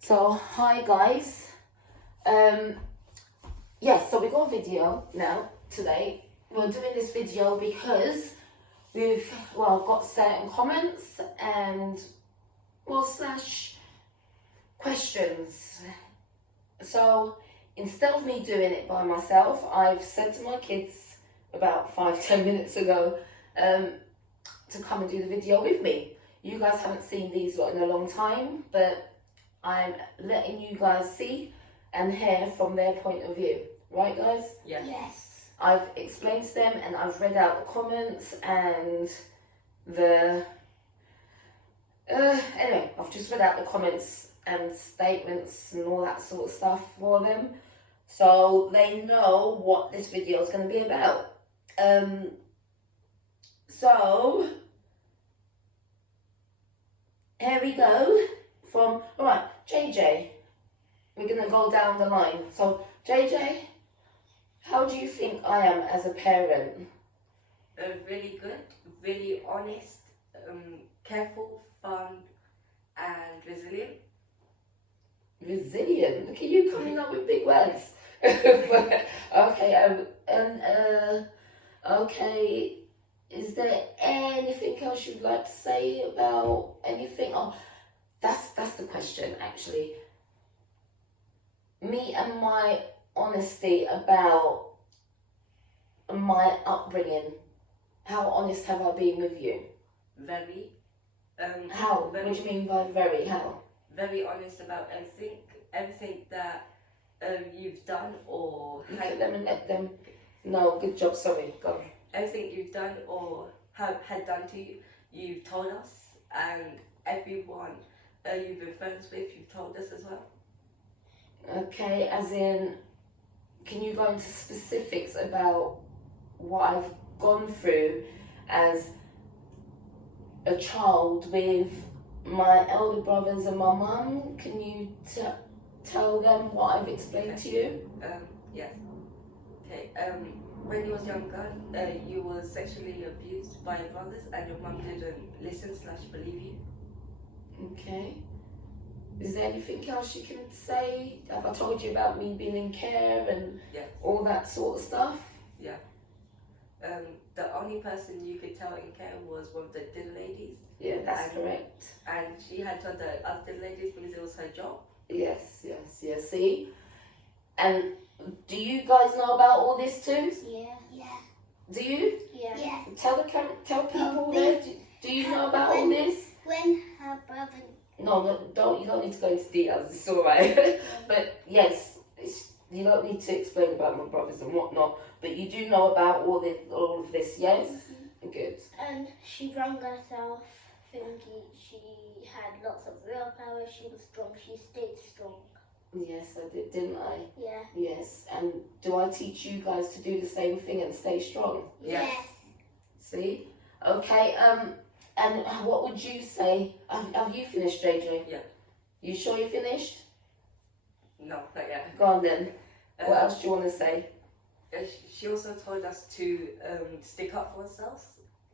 So, hi guys. Yes, so we got a video now today. We're doing this video because we've got certain comments and slash questions. So instead of me doing it by myself, I've said to my kids about 5-10 minutes ago to come and do the video with me. You guys haven't seen these lot in a long time, but I'm letting you guys see and hear from their point of view. Right, guys? Yeah. Yes. I've explained to them and I've read out the comments and the... anyway, I've just read out the comments and statements and all that sort of stuff for them. So they know what this video is going to be about. So... here we go. Alright, JJ, we're going to go down the line. So, JJ, how do you think I am as a parent? Really good, really honest, careful, fun, and resilient. Resilient? Look at you coming up with big words. Okay, okay, is there anything else you'd like to say about anything? Oh, that's the question, actually. Me and my honesty about my upbringing. How honest have I been with you? Very. How? Very, What do you mean by very? How? very honest about everything that you've done or Look at them and let them know. Good job, sorry, go. everything you've done or had done to you. You've told us, and everyone you've been friends with, you've told us as well. Okay, as in, can you go into specifics about what I've gone through as a child with my elder brothers and my mum? Can you tell them what I've explained to you? Yes. Okay. When you was younger, you were sexually abused by your brothers, and your mum didn't listen / believe you. Okay. Is there anything else you can say? Have I told you about me being in care and Yes. all that sort of stuff? Yeah. The only person you could tell in care was one of the dinner ladies, Yeah, that's correct. and she had told the other dinner ladies because it was her job. Yes, see? And do you guys know about all this too? Yeah. Yeah. Do you? Yeah. Yeah. Tell people Oh, there. Do you know about all this? When her brother. No, don't. You don't need to go into details. It's all right. But yes, you don't need to explain about my brothers and whatnot. But you do know about all of this. Yes. Mm-hmm. Good. And she drank herself, thinking she had lots of willpower. She was strong. She stayed strong. Yes, I did, didn't I? Yeah. Yes. And do I teach you guys to do the same thing and stay strong? Yes. See? Okay. And what would you say? Have you finished, JJ? Yeah. You sure you finished? No, not yet. Go on then. What Um, else do you want to say? She also told us to stick up for ourselves.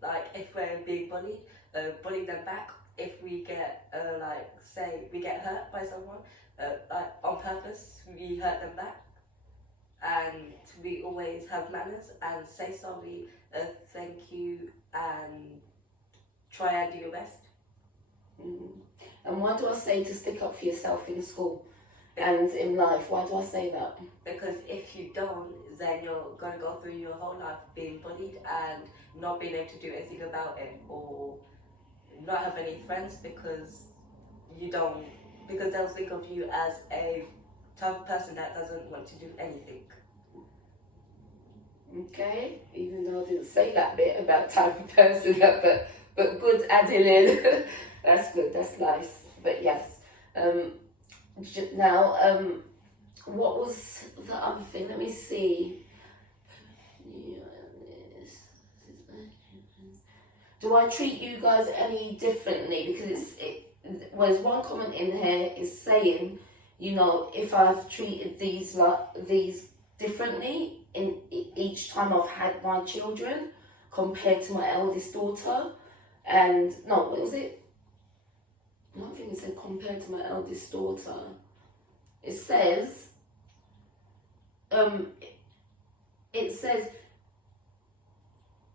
Like if we're being bullied, bully them back. If we get say we get hurt by someone, like on purpose, we hurt them back. And we always have manners and say sorry, thank you, and try and do your best. And why do I say to stick up for yourself in school and in life? Why do I say that? Because if you don't, then you're going to go through your whole life being bullied and not being able to do anything about it, or not have any friends because they'll think of you as a type of person that doesn't want to do anything. Okay, even though I didn't say that bit about type of person, but good adding in. That's good, that's nice. But yes, now, what was the other thing? Let me see. Do I treat you guys any differently? Because there's one comment in here is saying, if I've treated these differently in each time I've had my children compared to my eldest daughter. And no, what was it? I don't think it said compared to my eldest daughter. It says, it says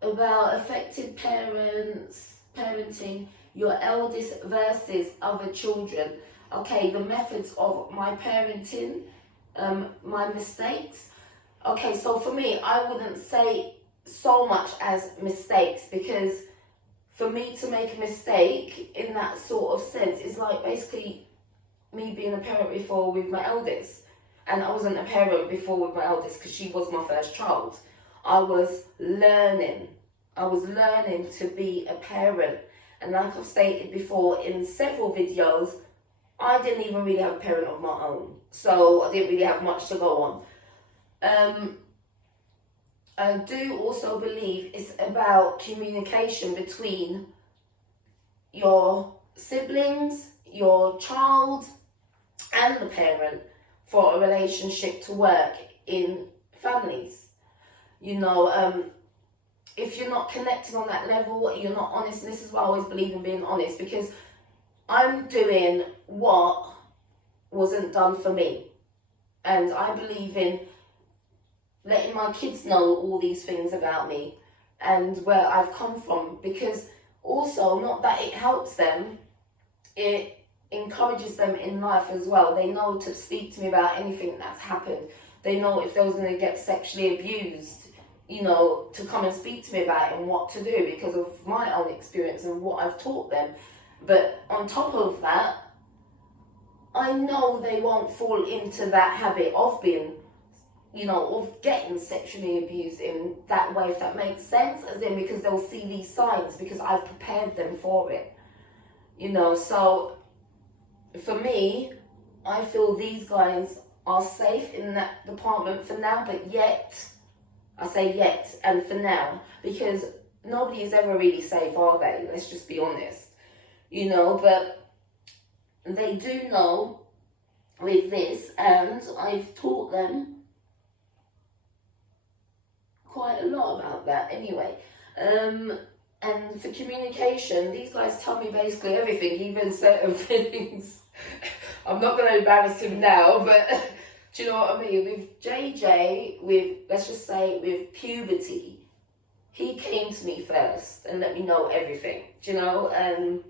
about affected parents, parenting, your eldest versus other children. Okay, the methods of my parenting, my mistakes. Okay, so for me, I wouldn't say so much as mistakes, because for me to make a mistake in that sort of sense is like basically me being a parent before with my eldest. And I wasn't a parent before with my eldest because she was my first child. I was learning to be a parent. And like I've stated before in several videos, I didn't even really have a parent of my own. So I didn't really have much to go on. I do also believe it's about communication between your siblings, your child, and the parent for a relationship to work in families. You know, if you're not connected on that level, you're not honest, and this is why I always believe in being honest, because I'm doing what wasn't done for me. And I believe in letting my kids know all these things about me and where I've come from, because also, not that it helps them, it encourages them in life as well. They know to speak to me about anything that's happened. They know if they was going to get sexually abused, you know, to come and speak to me about it and what to do because of my own experience and what I've taught them. But on top of that, I know they won't fall into that habit of being, you know, of getting sexually abused in that way, if that makes sense, as in because they'll see these signs because I've prepared them for it, you know. So for me, I feel these guys are safe in that department for now, but yet, I say yet and for now, because nobody is ever really safe, are they? Let's just be honest, you know. But they do know with this, and I've taught them quite a lot about that anyway. And for communication, these guys tell me basically everything, even certain things. I'm not going to embarrass him now, but do you know what I mean? With JJ, let's just say with puberty, he came to me first and let me know everything, do you know?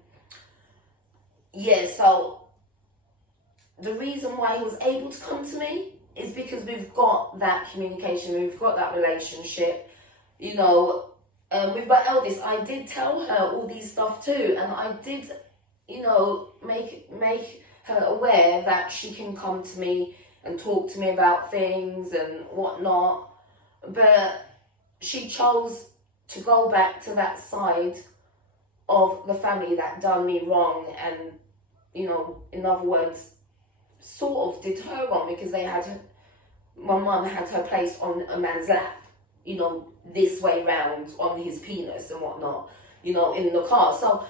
Yeah, so the reason why he was able to come to me is because we've got that communication, we've got that relationship, you know. With my eldest, I did tell her all these stuff too, and I did, you know, make her aware that she can come to me and talk to me about things and whatnot. But she chose to go back to that side of the family that done me wrong, and, you know, in other words, sort of did her wrong, because my mum had her placed on a man's lap, you know, this way round on his penis and whatnot, you know, in the car. So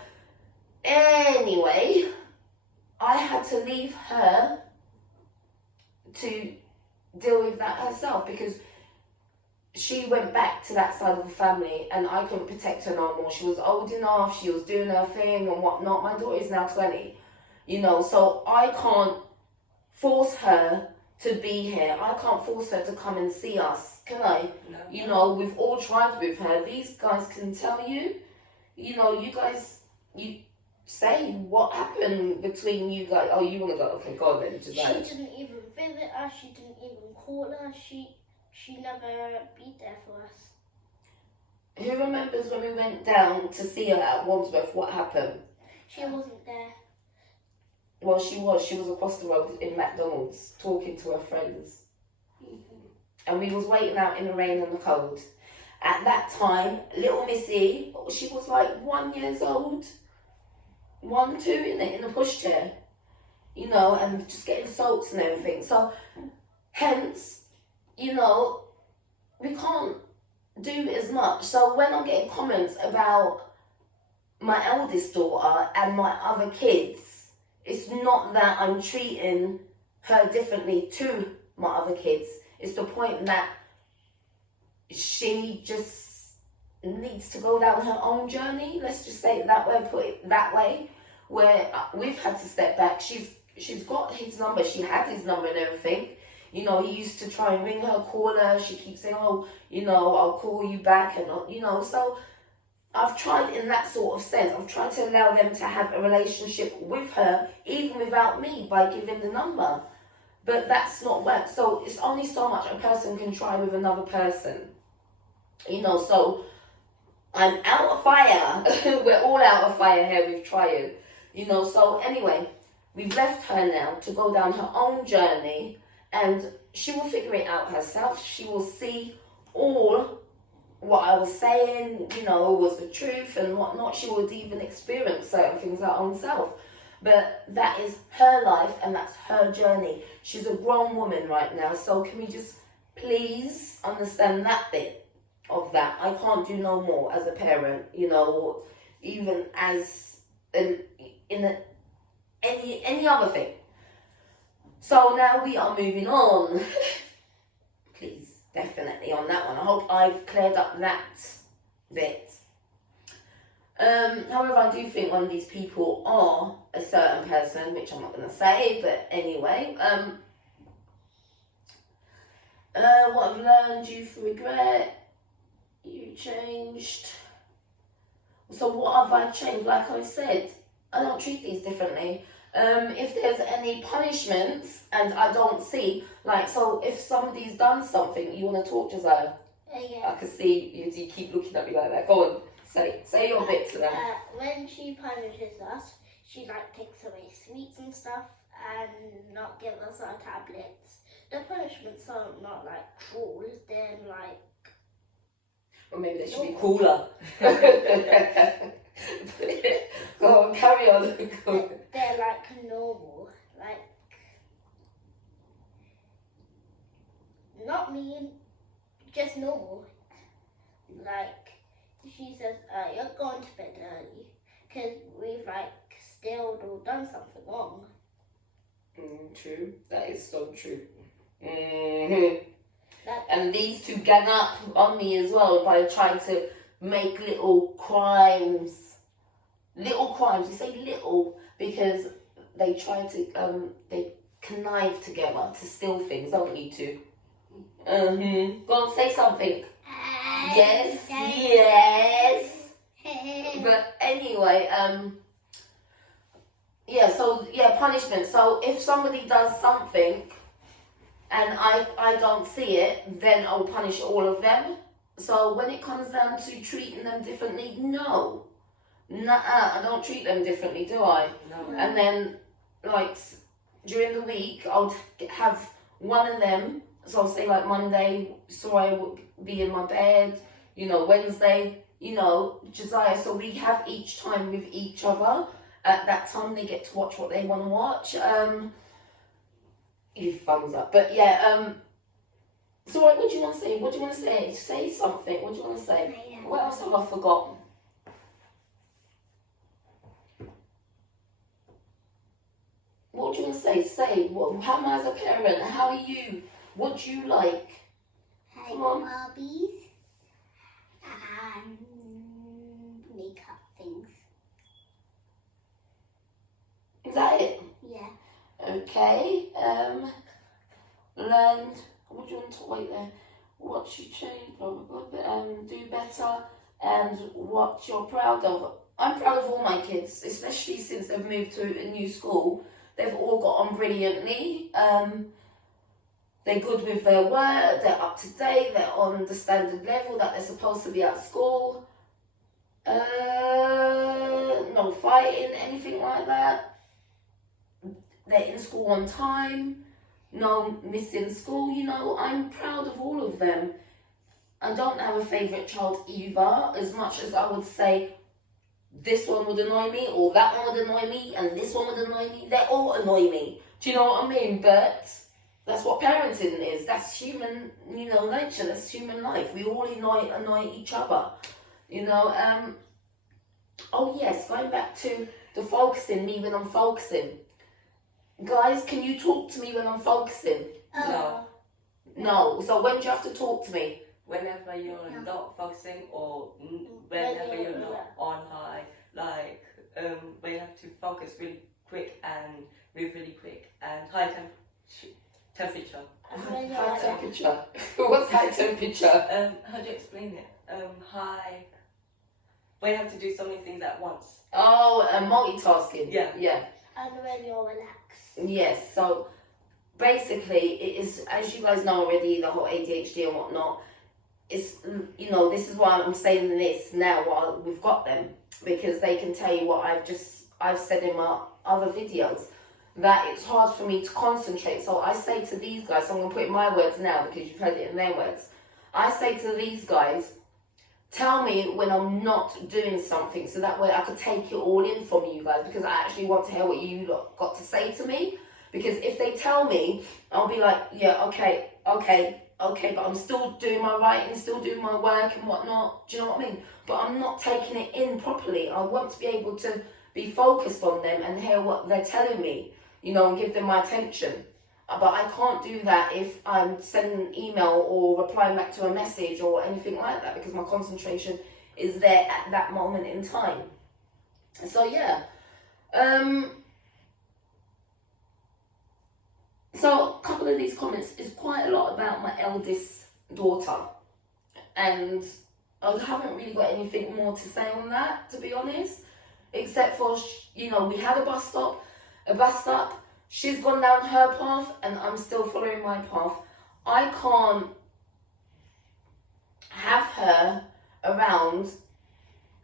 anyway, I had to leave her to deal with that herself, because she went back to that side of the family and I couldn't protect her no more. She was old enough, she was doing her thing and whatnot. My daughter is now 20, you know, so I can't force her to be here. I can't force her to come and see us, can I? No. You know, we've all tried with her. These guys can tell you, you know, you guys, you say what happened between you guys. Oh, you want to go? Okay, go on then. She didn't even visit us, she didn't even call us, she never be there for us. Who remembers when we went down to see her at Wandsworth, what happened? She wasn't there. Well, she was across the road in McDonald's talking to her friends. And we was waiting out in the rain and the cold. At that time, little Missy, she was like 1 year old. 1, 2 in the pushchair. You know, and just getting salts and everything. So, hence, you know, we can't do as much. So when I'm getting comments about my eldest daughter and my other kids, it's not that I'm treating her differently to my other kids. It's the point that she just needs to go down her own journey. Let's just say it that way, put it that way. where we've had to step back. She's got his number. She had his number and everything. You know, he used to try and ring her, call her. She keeps saying, oh, you know, I'll call you back. And, you know, so I've tried in that sort of sense. I've tried to allow them to have a relationship with her, even without me, by giving the number. But that's not worked. So it's only so much a person can try with another person. You know, so I'm out of fire. We're all out of fire here with trying. You know, so anyway, we've left her now to go down her own journey, and she will figure it out herself. She will see all what I was saying, you know, was the truth and whatnot. She would even experience certain things her own self. But that is her life and that's her journey. She's a grown woman right now, so can we just please understand that bit of that? I can't do no more as a parent, you know, even as any other thing. So now we are moving on. Please, definitely on that one. I hope I've cleared up that bit. However, I do think one of these people are a certain person, which I'm not going to say, but anyway. What I've learned, youth regret, you changed. So what have I changed? Like I said, I don't treat these differently. If there's any punishments and I don't see, like, so if somebody's done something, you want to talk, Josiah? Yeah. I can see you keep looking at me like that. Go on, say your bit to them. When she punishes us, she like takes away sweets and stuff and not give us our tablets. The punishments are not like cruel, they're like... Or maybe they should be cooler. Go on, carry on. They're like normal, like not mean, just normal. Like she says, you're going to bed early because we've like stealed or done something wrong. True, that is so true. Mm-hmm. Like, and these two gang up on me as well by trying to make little crimes. We say little because they try to, they connive together to steal things, don't you two? Go on, say something. Yes. But anyway, punishment. So if somebody does something and I don't see it, then I'll punish all of them. So when it comes down to treating them differently, no. I don't treat them differently, do I? No. And then, like, during the week, I'll have one of them. So I'll say, like, Monday, so I would be in my bed. You know, Wednesday, you know, Josiah. So we have each time with each other. At that time, they get to watch what they want to watch. You thumbs up. But, yeah, so what do you want to say? What do you want to say? Say something. What do you want to say? What else have I forgotten? What do you want to say? Say, how am I as a parent? How are you? What do you like? Come on. Barbies and makeup things. Is that it? Yeah. Okay. Learned. What do you want to wait there? What you change? Blah blah blah. Do better. And what you're proud of. I'm proud of all my kids, especially since they've moved to a new school. They've all got on brilliantly. They're good with their work, they're up to date, they're on the standard level that they're supposed to be at school. No fighting, anything like that. They're in school on time, no missing school, you know, I'm proud of all of them. I don't have a favourite child either, as much as I would say this one would annoy me, or that one would annoy me, and this one would annoy me. They all annoy me. Do you know what I mean? But that's what parenting is. That's human, you know, nature. That's human life. We all annoy each other. You know. Oh yes, going back to the focusing. Me when I'm focusing. Guys, can you talk to me when I'm focusing? No. No. So when do you have to talk to me? Whenever you're not focusing or whenever you're not on high, like where you have to focus really quick and move really quick and high temperature. And when you're High like, temperature. What's high temperature? How do you explain it? High. Where you have to do so many things at once. Oh, multitasking. Yeah. Yeah. and when you're relaxed. Yes. So basically, it is, as you guys know already, the whole ADHD and whatnot. It's, you know, this is why I'm saying this now while we've got them, because they can tell you what I've said in my other videos, that it's hard for me to concentrate. So I say to these guys, so I'm going to put in my words now because you've heard it in their words. I say to these guys, tell me when I'm not doing something so that way I could take it all in from you guys, because I actually want to hear what you lot got to say to me. Because if they tell me, I'll be like, yeah, okay, but I'm still doing my writing, still doing my work and whatnot. Do you know what I mean? But I'm not taking it in properly. I want to be able to be focused on them and hear what they're telling me, you know, and give them my attention. But I can't do that if I'm sending an email or replying back to a message or anything like that, because my concentration is there at that moment in time. So yeah. So a couple of these comments is quite a lot about my eldest daughter, and I haven't really got anything more to say on that, to be honest, except for, you know, we had a bus stop, she's gone down her path and I'm still following my path. I can't have her around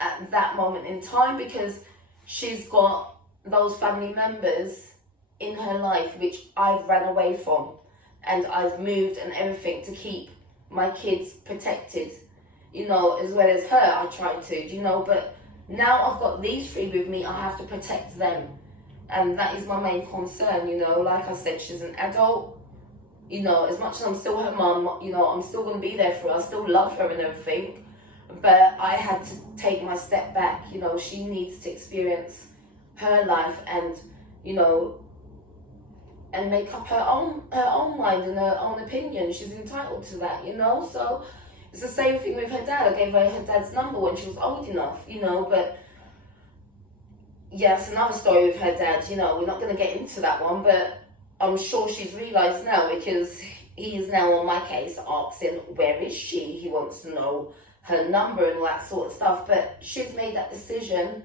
at that moment in time because she's got those family members in her life which I've ran away from, and I've moved and everything to keep my kids protected, you know, as well as her. I tried to, you know, but now I've got these three with me, I have to protect them, and that is my main concern. You know, like I said, she's an adult, you know, as much as I'm still her mum, you know, I'm still going to be there for her, I still love her and everything, but I had to take my step back. You know, she needs to experience her life and, you know, and make up her own mind and her own opinion. She's entitled to that, you know. So it's the same thing with her dad. I gave her dad's number when she was old enough, you know. But yeah, it's another story with her dad. You know, we're not going to get into that one, but I'm sure she's realised now, because he is now on my case asking where is she. He wants to know her number and all that sort of stuff. But she's made that decision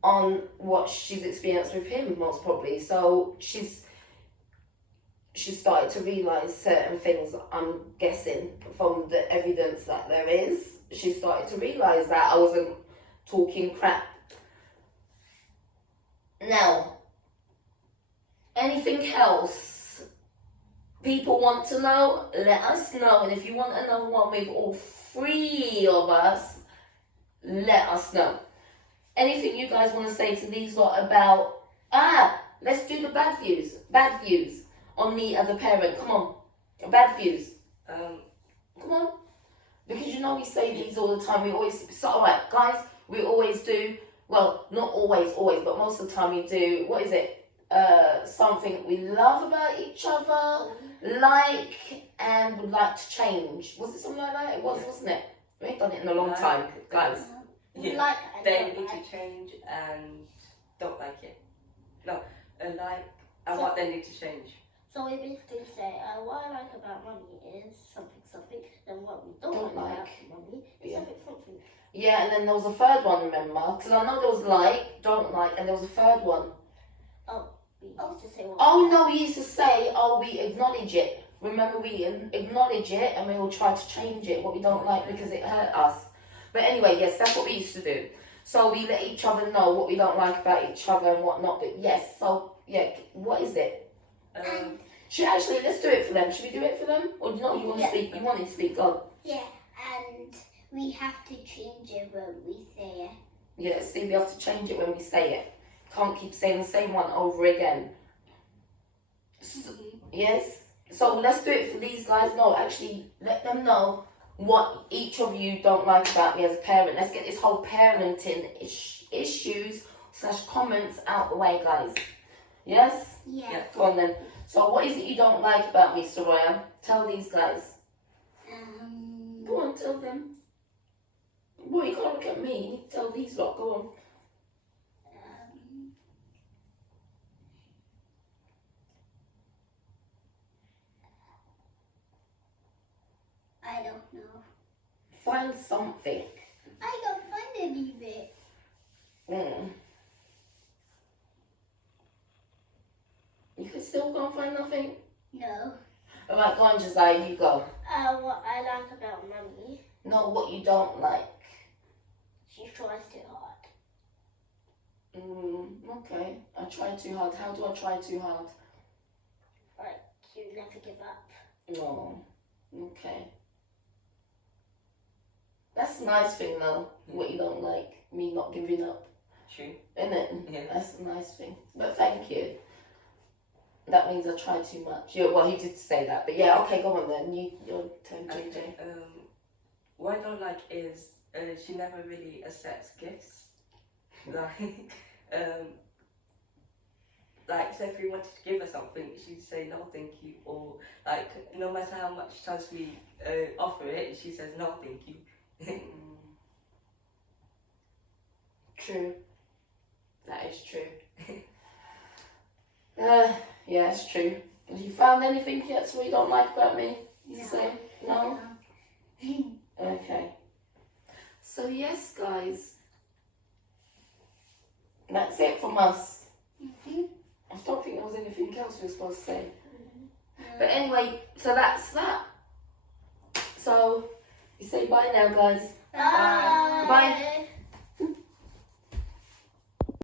on what she's experienced with him, most probably. So she's started to realise certain things, I'm guessing, from the evidence that there is. She started to realise that I wasn't talking crap. Now, anything else people want to know, let us know. And if you want another one with all three of us, let us know. Anything you guys want to say to these lot about, let's do the bad views on me as a parent. Come on, bad views. Come on, because you know we say these all the time. We always, so alright guys, we always do, well, not always, but most of the time we do, what is it? Something we love about each other, like, and would like to change. Was it something like that? It was, wasn't it? We ain't done it in a long time, guys. We Yeah. like and They don't need like. to change and don't like it. No, like and what they need to change. So we basically say, what I like about mummy is something, then what we don't like about mummy is Yeah. something. Yeah, and then there was a third one, remember? Because I know there was like, don't like, and there was a third one. We used to say what Oh no, we used to say, we acknowledge it. Remember, we acknowledge it and we will try to change it, what we don't like, because it hurt us. But anyway, yes, that's what we used to do. So we let each other know what we don't like about each other and whatnot. But yes, so yeah, what is it? Let's do it for them. Should we do it for them? Or no, you want to speak? You wanted to speak, go. Yeah, and we have to change it when we say it. Yeah, see, we have to change it when we say it. Can't keep saying the same one over again. Yes? So let's do it for these guys. No, actually, let them know what each of you don't like about me as a parent. Let's get this whole parenting issues / comments out the way, guys. Yes? Yeah. Go on then. So what is it you don't like about me, Soraya? Tell these guys. Go on, tell them. Boy, you can't look at me. Tell these lot. Go on. No. Find something. I don't find anything. Mm. You can still go and find nothing? No. Alright, go on, Josiah, you go. What I like about Mummy, No, what you don't like. she tries too hard. Okay. I try too hard. How do I try too hard? Like, you never give up. No. Okay. That's a nice thing though, what you don't like. Me not giving up. True. Isn't it? Yeah. That's a nice thing. But thank you. That means I try too much. Yeah, well, he did say that. But yeah, okay, go on then. Your turn, JJ. Okay, what I don't like is she never really accepts gifts. Like, say if we wanted to give her something, she'd say no, thank you, or like no matter how much times we offer it, she says no, thank you. True. That is true. Yeah, it's true. Have you found anything yet so you don't like about me? To say? No? Okay. So yes, guys. That's it from us. I don't think there was anything else we were supposed to say. But anyway, so that's that. So, you say bye now, guys. Bye. Bye.